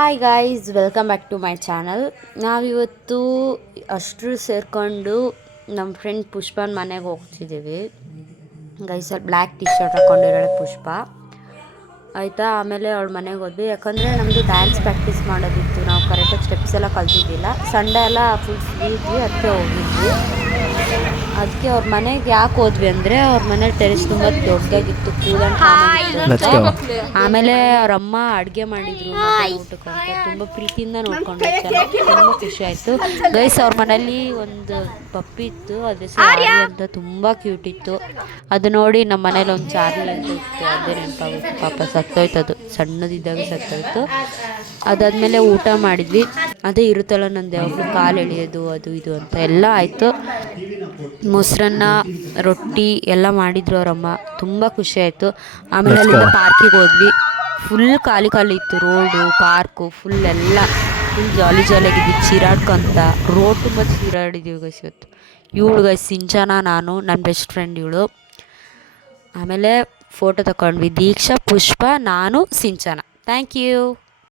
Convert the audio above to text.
Hi guys, welcome back to my channel. ನಾವಿವತ್ತು ಅಷ್ಟರು ಸೇರಿಕೊಂಡು ನಮ್ಮ ಫ್ರೆಂಡ್ ಪುಷ್ಪನ ಮನೆಗೆ ಹೋಗ್ತಿದ್ದೀವಿ. ಗೈಸಲ್ಲಿ ಬ್ಲ್ಯಾಕ್ ಟಿ ಶರ್ಟ್ ಹಾಕ್ಕೊಂಡಿರೋಳೆ ಪುಷ್ಪ ಆಯಿತಾ. ಆಮೇಲೆ ಅವಳ ಮನೆಗೆ ಹೋದ್ವಿ, ಯಾಕಂದರೆ ನಮ್ಮದು ಡ್ಯಾನ್ಸ್ ಪ್ರಾಕ್ಟೀಸ್ ಮಾಡೋದಿತ್ತು. ನಾವು ಕರೆಕ್ಟಾಗಿ ಸ್ಟೆಪ್ಸ್ ಎಲ್ಲ ಕಲ್ತಿದ್ದಿಲ್ಲ. ಸಂಡೇ ಎಲ್ಲ ಫುಲ್ ಫ್ರೀ ಇದ್ವಿ, ಅದಕ್ಕೆ ಹೋಗಿದ್ವಿ. ಅದಕ್ಕೆ ಅವ್ರ ಮನೆಗೆ ಯಾಕೆ ಹೋದ್ವಿ ಅಂದರೆ ಅವ್ರ ಮನೇಲಿ ಟೆರೆಸ್ ತುಂಬ ದೊಡ್ಡದಾಗಿತ್ತು, ಕೂಲ್ ಆ್ಯಂಡ್ ಆಮೇಲೆ ಅವ್ರಮ್ಮ ಅಡುಗೆ ಮಾಡಿದ್ರು ಊಟಕ್ಕೆ ಅಂತ ತುಂಬ ಪ್ರೀತಿಯಿಂದ ನೋಡ್ಕೊಂಡು ತುಂಬ ಖುಷಿ ಆಯಿತು. ಗೈಸ್, ಅವ್ರ ಮನೇಲಿ ಒಂದು ಪಪ್ಪಿ ಇತ್ತು, ಅದ್ರ ಹೆಸರು ಆರ್ಯ ಅಂತ, ತುಂಬ ಕ್ಯೂಟ್ ಇತ್ತು. ಅದು ನೋಡಿ ನಮ್ಮ ಮನೇಲಿ ಒಂದು ಚಾರ್ಲಿ ಅಂತ ಇತ್ತು, ಅದೇ ನೆನಪಾಗುತ್ತೆ. ಪಾಪ ಸತ್ತೋಯ್ತು, ಅದು ಸಣ್ಣದಿದ್ದಾಗ ಸತ್ತೋಯ್ತು. ಅದಾದಮೇಲೆ ಊಟ ಮಾಡಿದ್ವಿ. ಅದೇ ಇರುತ್ತಲ್ಲ ನಂದು ಯಾವಾಗಲೂ ಕಾಲು ಎಳೆಯೋದು ಅದು ಇದು ಅಂತ ಎಲ್ಲ ಆಯಿತು. ಮೊಸರನ್ನ ರೊಟ್ಟಿ ಎಲ್ಲ ಮಾಡಿದ್ರು ಅವರಮ್ಮ, ತುಂಬ ಖುಷಿ ಆಯಿತು. ಆಮೇಲೆ ಅಲ್ಲಿಂದ ಪಾರ್ಕಿಗೆ ಹೋದ್ವಿ. ಫುಲ್ ಖಾಲಿ ಇತ್ತು ರೋಡು, ಪಾರ್ಕು ಫುಲ್ ಎಲ್ಲ ಫುಲ್ ಜಾಲಿಯಾಗಿದ್ವಿ ಚೀರಾಡ್ಕೊಂತ. ರೋಡ್ ತುಂಬ ಚೀರಾಡಿದ್ದೀವಿ ಗೈಸ್ ಇವತ್ತು. ಇವಳು ಗೈಸ್ ಸಿಂಚನ, ನಾನು ನನ್ನ ಬೆಸ್ಟ್ ಫ್ರೆಂಡ್ ಇವಳು. ಆಮೇಲೆ ಫೋಟೋ ತಗೊಂಡ್ವಿ, ದೀಕ್ಷಾ, ಪುಷ್ಪ, ನಾನು, ಸಿಂಚನ. Thank you.